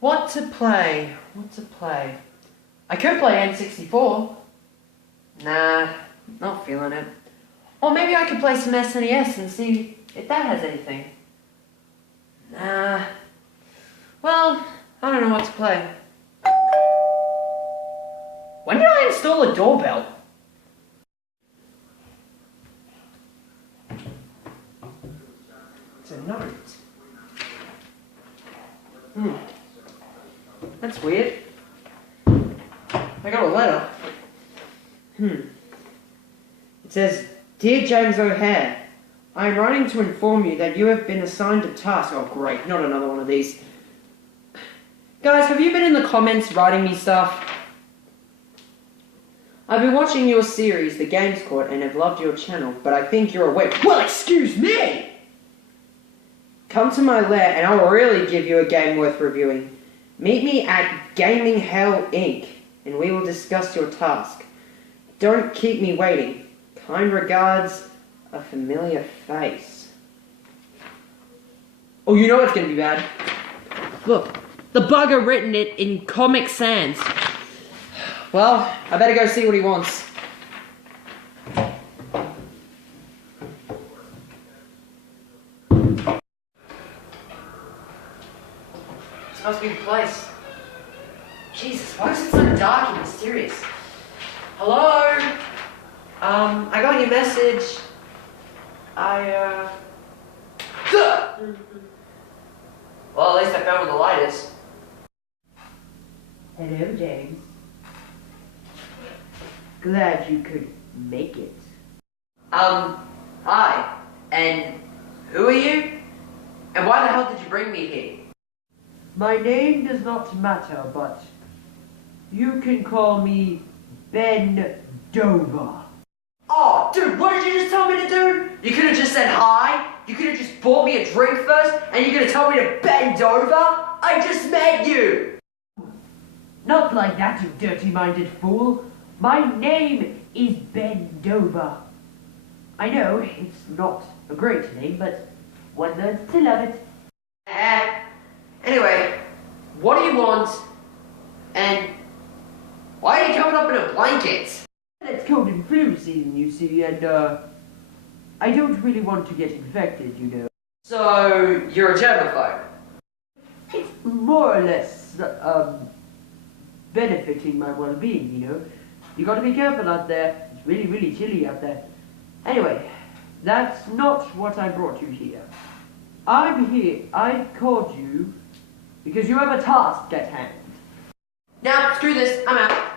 What to play? What to play? I could play N64. Nah, not feeling it. Or maybe I could play some SNES and see if that has anything. Nah. Well, I don't know what to play. When did I install a doorbell? It's a note. That's weird. I got a letter. It says, Dear James O'Hare, I am writing to inform you that you have been assigned a task. Oh great, not another one of these. Guys, have you been in the comments writing me stuff? I've been watching your series, The Games Court, and have loved your channel, but I think you're away. Well, excuse me! Come to my lair and I'll really give you a game worth reviewing. Meet me at Gaming Hell Inc. and we will discuss your task. Don't keep me waiting. Kind regards, a familiar face. Oh, you know it's gonna be bad. Look, the bugger written it in Comic Sans. Well, I better go see what he wants. This must be the place. Jesus, why is it so dark and mysterious? Hello? I got your message. Well, at least I found where the light is. Hello, James. Glad you could make it. Hi. And who are you? And why the hell did you bring me here? My name does not matter, but you can call me Ben Dover. Oh, dude, what did you just tell me to do? You could have just said hi. You could have just bought me a drink first, and you're gonna tell me to bend over? I just met you. Not like that, you dirty-minded fool. My name is Ben Dover. I know, it's not a great name, but one learns to love it. Anyway, what do you want? And why are you coming up in a blanket? It's cold and flu season, you see, and I don't really want to get infected, you know. So, you're a germaphobe? It's more or less, benefiting my well-being, you know. You gotta be careful out there. It's really, really chilly out there. Anyway, that's not what I brought you here. I'm here, I called you because you have a task at hand. Now, screw this, I'm out.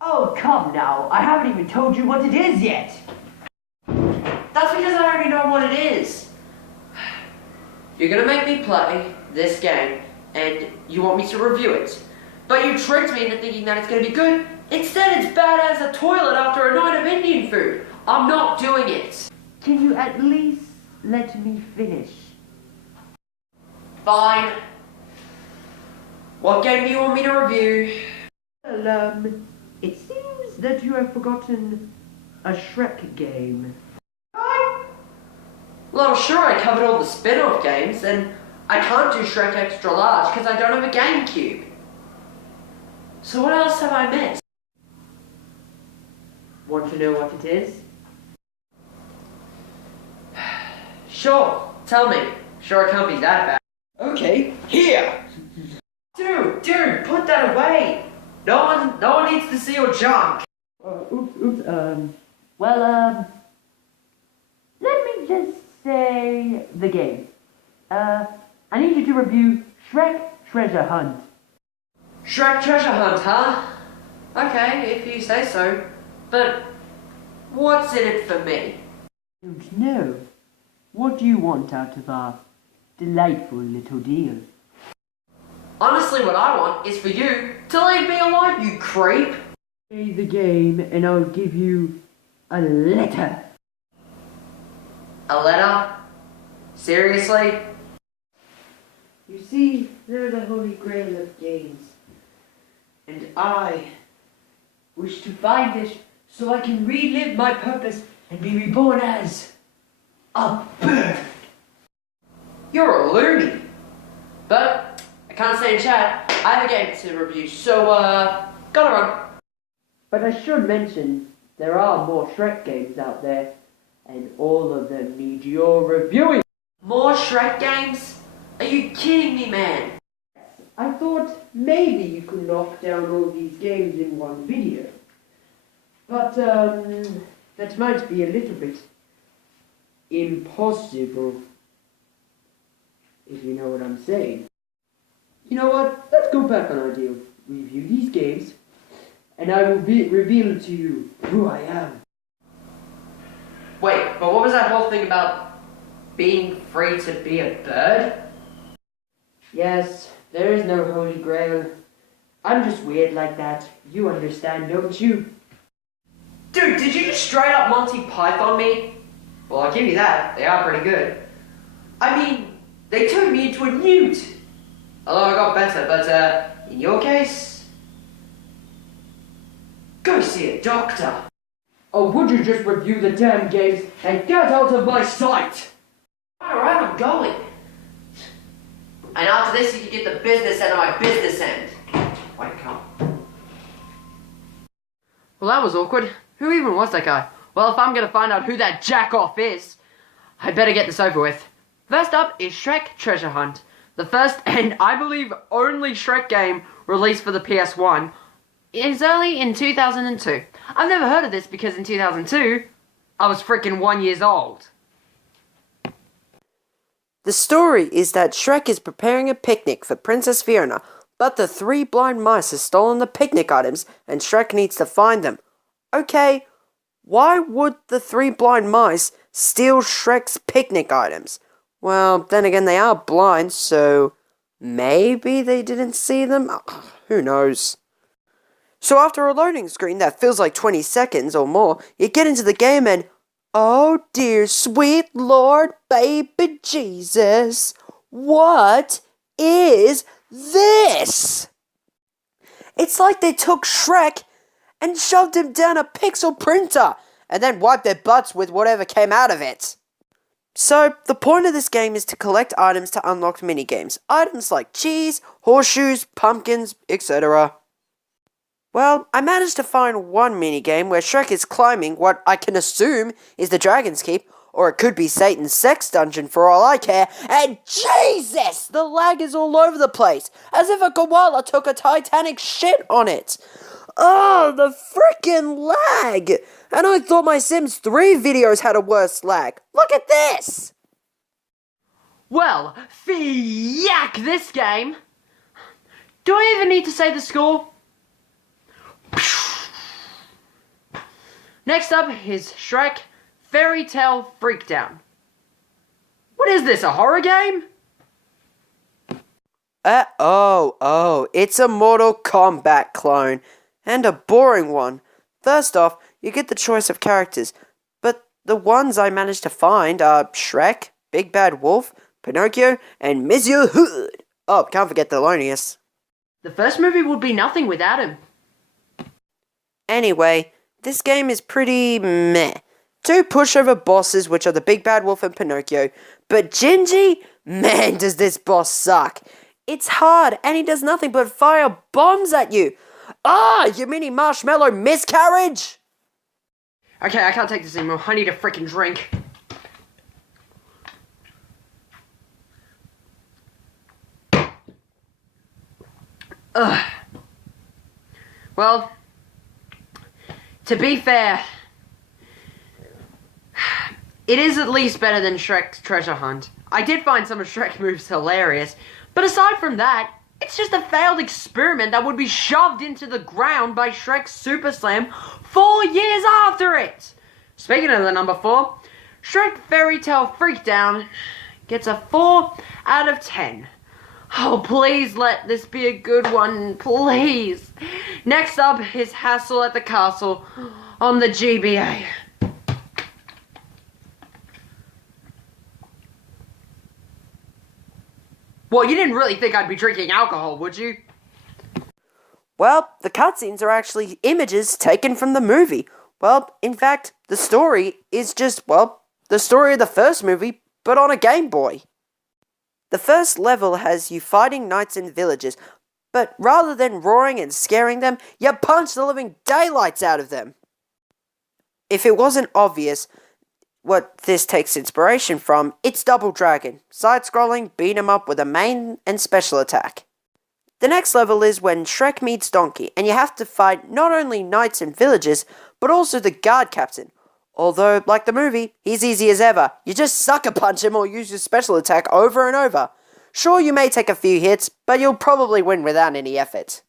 Oh, come now, I haven't even told you what it is yet. That's because I already know what it is. You're gonna make me play this game, and you want me to review it. But you tricked me into thinking that it's gonna be good. Instead, it's bad as a toilet after a night of Indian food. I'm not doing it. Can you at least let me finish? Fine. What game do you want me to review? Well, it seems that you have forgotten a Shrek game. Well, I'm sure I covered all the spin-off games, and I can't do Shrek Extra Large because I don't have a GameCube. So what else have I missed? Want to know what it is? Sure, tell me. Sure, it can't be that bad. Okay, here! Dude, put that away! No one needs to see your junk! Let me just say the game. I need you to review Shrek Treasure Hunt. Shrek Treasure Hunt, huh? Okay, if you say so. But what's in it for me? I don't know. What do you want out of our delightful little deal? Honestly, what I want is for you to leave me alone, you creep! Play the game and I'll give you a letter. A letter? Seriously? You see, they're the holy grail of games. And I wish to find it so I can relive my purpose and be reborn as a bird. You're a loony. But I can't stay in chat. I have a game to review, so, gotta run. But I should mention, there are more Shrek games out there, and all of them need your reviewing. More Shrek games? Are you kidding me, man? I thought maybe you could knock down all these games in one video. But, that might be a little bit impossible, if you know what I'm saying. You know what? Let's go back on our deal. Review these games, and I will reveal to you who I am. Wait, but what was that whole thing about being free to be a bird? Yes, there is no holy grail. I'm just weird like that. You understand, don't you? Dude, did you just straight up Monty Python me? Well, I'll give you that. They are pretty good. I mean, they turned me into a newt. Although I got better, but, in your case, go see a doctor. Or would you just review the damn games and get out of my sight? Alright, I'm going. And after this, you can get the business end of my business end. Wake up. Well, that was awkward. Who even was that guy? Well, if I'm gonna find out who that jack-off is, I'd better get this over with. First up is Shrek Treasure Hunt. The first, and I believe only Shrek game released for the PS1 is early in 2002. I've never heard of this because in 2002, I was freaking 1 year old. The story is that Shrek is preparing a picnic for Princess Fiona, but the three blind mice have stolen the picnic items and Shrek needs to find them. Okay, why would the three blind mice steal Shrek's picnic items? Well, then again, they are blind, so maybe they didn't see them? Who knows? So after a loading screen that feels like 20 seconds or more, you get into the game and, oh dear sweet Lord baby Jesus, what is this? It's like they took Shrek and shoved him down a pixel printer and then wiped their butts with whatever came out of it. So, the point of this game is to collect items to unlock minigames. Items like cheese, horseshoes, pumpkins, etc. Well, I managed to find one minigame where Shrek is climbing what I can assume is the Dragon's Keep, or it could be Satan's sex dungeon for all I care, and Jesus! The lag is all over the place, as if a koala took a Titanic shit on it. Oh, the frickin' lag! And I thought my Sims 3 videos had a worse lag. Look at this! Well, yak this game. Do I even need to say the score? Next up is Shrek Fairy Tale Freakdown. What is this, a horror game? It's a Mortal Kombat clone. And a boring one. First off, you get the choice of characters, but the ones I managed to find are Shrek, Big Bad Wolf, Pinocchio, and Monsieur Hood. Oh, can't forget the Thelonious. The first movie would be nothing without him. Anyway, this game is pretty meh. Two pushover bosses, which are the Big Bad Wolf and Pinocchio, but Gingy? Man, does this boss suck. It's hard, and he does nothing but fire bombs at you. Ah, you mini marshmallow miscarriage! Okay, I can't take this anymore. I need a freaking drink. Ugh. Well, to be fair, it is at least better than Shrek's Treasure Hunt. I did find some of Shrek moves hilarious, but aside from that, it's just a failed experiment that would be shoved into the ground by Shrek's Super Slam 4 years after it. Speaking of the number 4, Shrek Fairy Tale Freakdown gets a 4 out of 10. Oh, please let this be a good one, please. Next up is Hassle at the Castle on the GBA. Well, you didn't really think I'd be drinking alcohol, would you? Well, the cutscenes are actually images taken from the movie. Well, in fact, the story is just, well, the story of the first movie, but on a Game Boy. The first level has you fighting knights in villages, but rather than roaring and scaring them, you punch the living daylights out of them. If it wasn't obvious what this takes inspiration from, it's Double Dragon, side-scrolling beat 'em up with a main and special attack. The next level is when Shrek meets Donkey, and you have to fight not only knights and villages, but also the guard captain. Although, like the movie, he's easy as ever. You just sucker punch him or use your special attack over and over. Sure, you may take a few hits, but you'll probably win without any effort.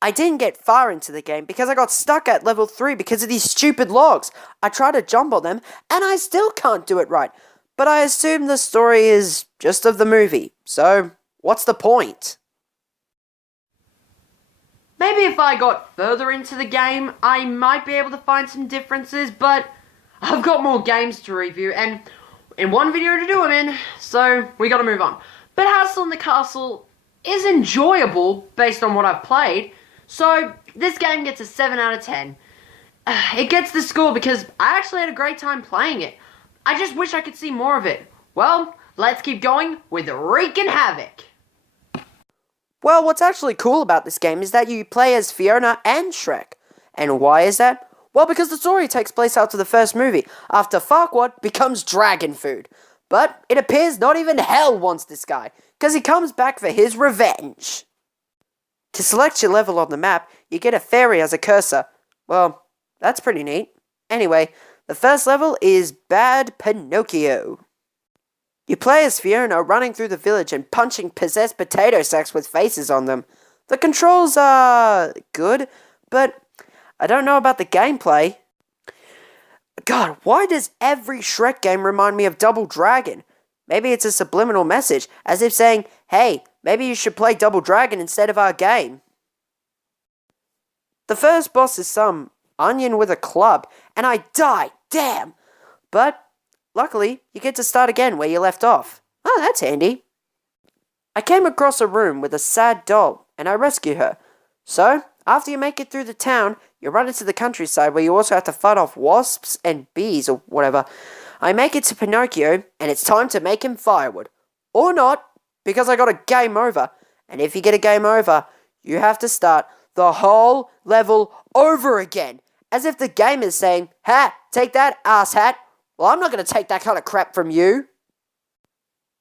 I didn't get far into the game because I got stuck at level 3 because of these stupid logs. I tried to jump on them, and I still can't do it right. But I assume the story is just of the movie, so what's the point? Maybe if I got further into the game, I might be able to find some differences, but I've got more games to review, and in one video to do them in, so we gotta move on. But Hassle in the Castle is enjoyable based on what I've played, so this game gets a 7 out of 10. It gets the score because I actually had a great time playing it. I just wish I could see more of it. Well, let's keep going with Wreaking Havoc. Well, what's actually cool about this game is that you play as Fiona and Shrek. And why is that? Well, because the story takes place after the first movie, after Farquaad becomes dragon food. But it appears not even hell wants this guy, because he comes back for his revenge. To select your level on the map, you get a fairy as a cursor. Well, that's pretty neat. Anyway, the first level is Bad Pinocchio. You play as Fiona running through the village and punching possessed potato sacks with faces on them. The controls are good, but I don't know about the gameplay. God, why does every Shrek game remind me of Double Dragon? Maybe it's a subliminal message, as if saying, hey, maybe you should play Double Dragon instead of our game. The first boss is some onion with a club, and I die, damn! But luckily, you get to start again where you left off. Oh, that's handy. I came across a room with a sad doll, and I rescue her. So, after you make it through the town, you run into the countryside where you also have to fight off wasps and bees or whatever. I make it to Pinocchio, and it's time to make him firewood. Or not, because I got a game over. And if you get a game over, you have to start the whole level over again. As if the game is saying, ha, take that, ass hat. Well, I'm not going to take that kind of crap from you.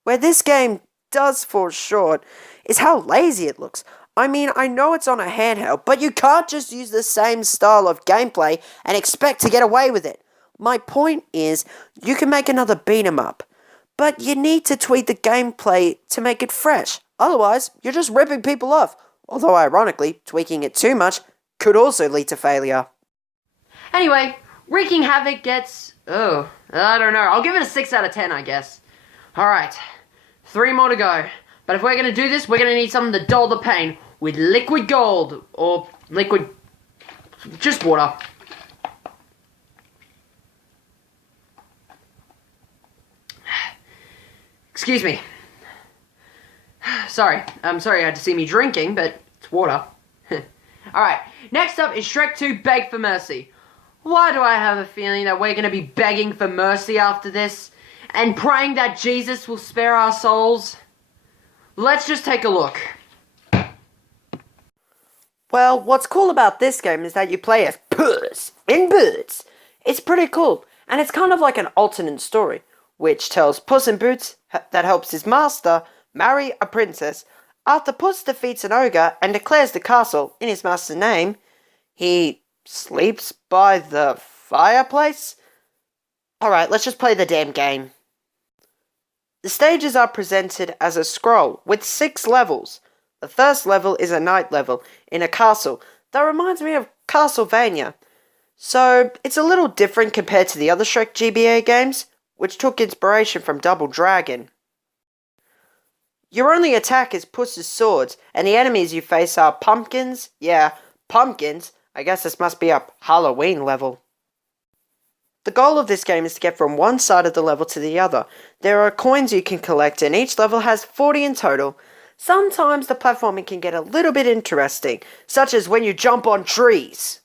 Where this game does fall short is how lazy it looks. I mean, I know it's on a handheld, but you can't just use the same style of gameplay and expect to get away with it. My point is, you can make another beat 'em up, but you need to tweak the gameplay to make it fresh. Otherwise, you're just ripping people off. Although, ironically, tweaking it too much could also lead to failure. Anyway, Wreaking Havoc gets, I don't know, I'll give it a 6 out of 10, I guess. Alright, 3 more to go. But if we're going to do this, we're going to need something to dull the pain with liquid gold, or liquid, just water. Excuse me. I'm sorry you had to see me drinking, but it's water. Alright, next up is Shrek 2 Beg for Mercy. Why do I have a feeling that we're going to be begging for mercy after this? And praying that Jesus will spare our souls? Let's just take a look. Well, what's cool about this game is that you play as Puss in Boots. It's pretty cool, and it's kind of like an alternate story, which tells Puss in Boots that helps his master marry a princess. After Puss defeats an ogre and declares the castle in his master's name, he sleeps by the fireplace? Alright, let's just play the damn game. The stages are presented as a scroll with 6 levels. The first level is a night level in a castle that reminds me of Castlevania. So it's a little different compared to the other Shrek GBA games, which took inspiration from Double Dragon. Your only attack is Puss's swords, and the enemies you face are pumpkins. Yeah, pumpkins. I guess this must be a Halloween level. The goal of this game is to get from one side of the level to the other. There are coins you can collect, and each level has 40 in total. Sometimes the platforming can get a little bit interesting, such as when you jump on trees.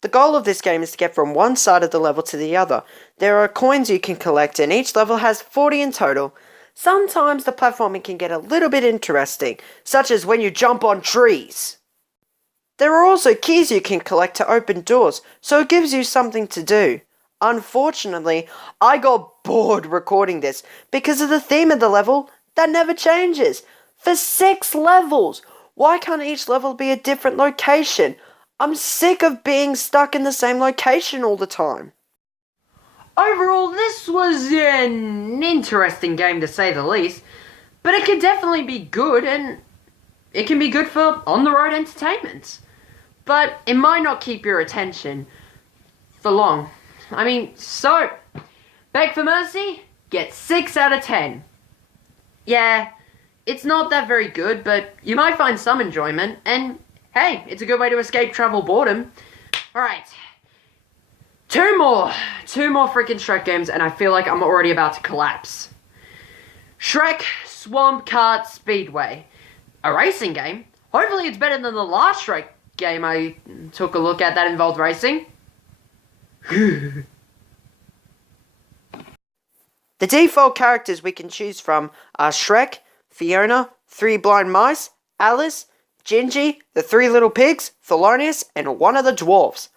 The goal of this game is to get from one side of the level to the other. There are coins you can collect, and each level has 40 in total. sometimes the platforming can get a little bit interesting, such as when you jump on trees. There are also keys you can collect to open doors, so it gives you something to do. Unfortunately, I got bored recording this because of the theme of the level that never changes. For 6 levels! Why can't each level be a different location? I'm sick of being stuck in the same location all the time. Overall, this was an interesting game to say the least, but it could definitely be good, and it can be good for on-the-road entertainment. But it might not keep your attention for long. So, Beg for Mercy gets 6 out of 10. Yeah, it's not that very good, but you might find some enjoyment, and hey, it's a good way to escape travel boredom. Alright. Two more freaking Shrek games, and I feel like I'm already about to collapse. Shrek Swamp Kart Speedway. A racing game? Hopefully it's better than the last Shrek game I took a look at that involved racing. The default characters we can choose from are Shrek, Fiona, 3 blind mice, Alice, Gingy, the 3 little pigs, Thelonious, and one of the dwarves.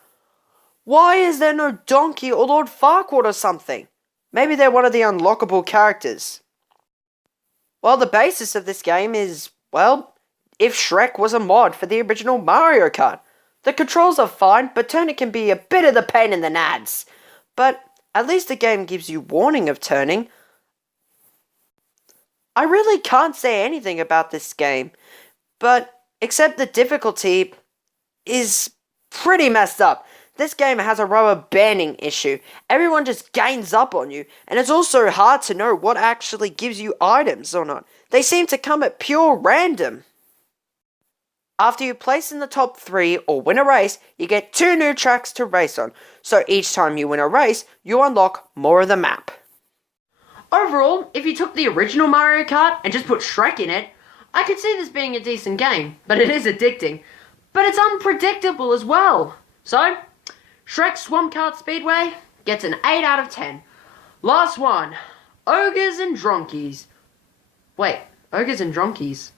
Why is there no Donkey or Lord Farquaad or something? Maybe they're one of the unlockable characters. Well, the basis of this game is, well, if Shrek was a mod for the original Mario Kart. The controls are fine, but turning can be a bit of the pain in the nads. But at least the game gives you warning of turning. I really can't say anything about this game, but except the difficulty is pretty messed up. This game has a rubber banding issue. Everyone just gains up on you, and it's also hard to know what actually gives you items or not. They seem to come at pure random. After you place in the top 3 or win a race, you get 2 new tracks to race on. So each time you win a race, you unlock more of the map. Overall, if you took the original Mario Kart and just put Shrek in it, I could see this being a decent game, but it is addicting. But it's unpredictable as well. So, Shrek Swamp Kart Speedway gets an 8 out of 10. Last one, Ogres and Dronkies. Wait, Ogres and Dronkies?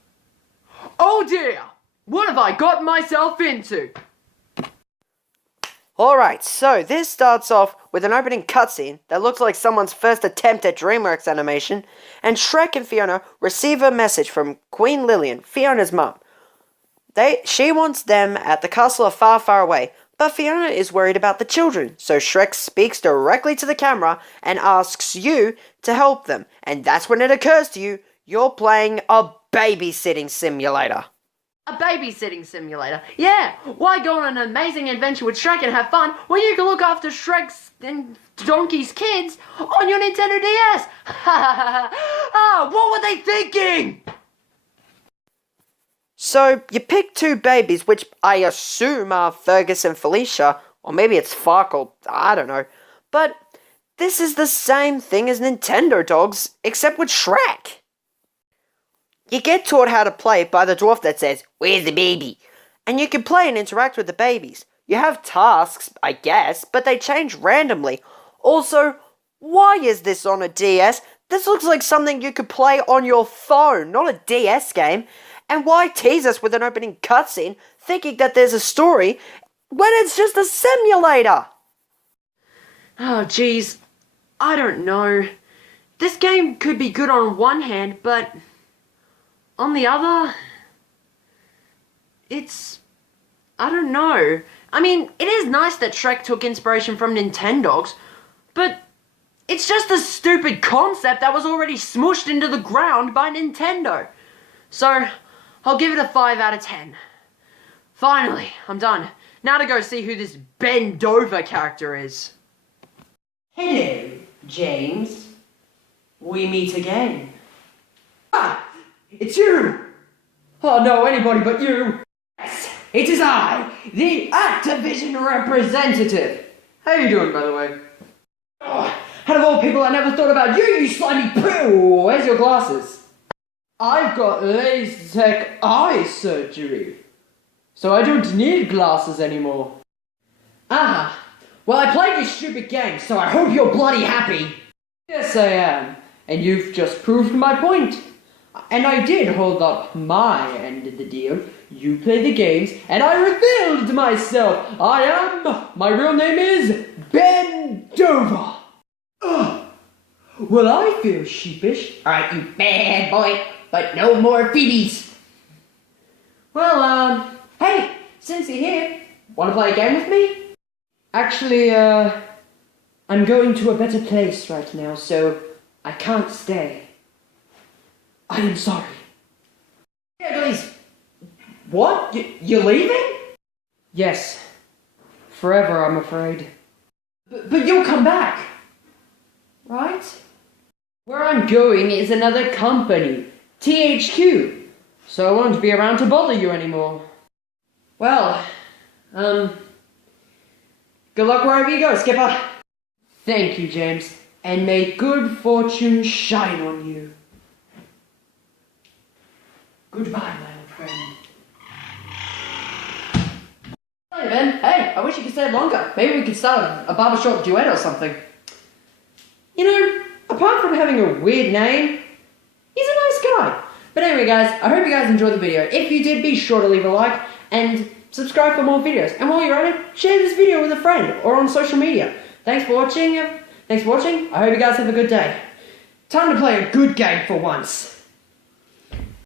Oh dear! What have I got myself into? Alright, so this starts off with an opening cutscene that looks like someone's first attempt at DreamWorks animation, and Shrek and Fiona receive a message from Queen Lillian, Fiona's mum. She wants them at the castle far, far away, but Fiona is worried about the children, so Shrek speaks directly to the camera and asks you to help them, and that's when it occurs to you, you're playing a babysitting simulator. A babysitting simulator. Yeah, why go on an amazing adventure with Shrek and have fun when you can look after Shrek's and Donkey's kids on your Nintendo DS? What were they thinking? So, you pick 2 babies, which I assume are Fergus and Felicia, or maybe it's Farkle, I don't know. But this is the same thing as Nintendo dogs, except with Shrek. You get taught how to play by the dwarf that says, "Where's the baby?" And you can play and interact with the babies. You have tasks, I guess, but they change randomly. Also, why is this on a DS? This looks like something you could play on your phone, not a DS game. And why tease us with an opening cutscene, thinking that there's a story, when it's just a simulator? Oh, jeez. I don't know. This game could be good on one hand, but on the other, I don't know. It is nice that Shrek took inspiration from Nintendogs, but it's just a stupid concept that was already smushed into the ground by Nintendo. So, I'll give it a 5 out of 10. Finally, I'm done. Now to go see who this Ben Dover character is. Hello, James. We meet again. Ah! It's you! Oh no, anybody but you! Yes, it is I, the Activision representative! How you doing, by the way? Oh, out of all people, I never thought about you, you slimy poo! Where's your glasses? I've got LASIK eye surgery, so I don't need glasses anymore. Well, I played this stupid game, so I hope you're bloody happy. Yes, I am. And you've just proved my point. And I did hold up my end of the deal. You play the games, and I revealed myself. My real name is Ben Dover. Ugh. Well, I feel sheepish. Alright, you bad boy, but no more Phoebes. Well, hey, since you're here, wanna play a game with me? Actually, I'm going to a better place right now, so I can't stay. I am sorry. Please. What? You're leaving? Yes. Forever, I'm afraid. But you'll come back. Right? Where I'm going is another company. THQ. So I won't be around to bother you anymore. Well, good luck wherever you go, Skipper. Thank you, James. And may good fortune shine on you. Goodbye, my old friend. Hey, Ben. Hey, I wish you could stay longer. Maybe we could start a barbershop duet or something. You know, apart from having a weird name, he's a nice guy. But anyway, guys, I hope you guys enjoyed the video. If you did, be sure to leave a like and subscribe for more videos. And while you're at it, share this video with a friend or on social media. Thanks for watching. I hope you guys have a good day. Time to play a good game for once.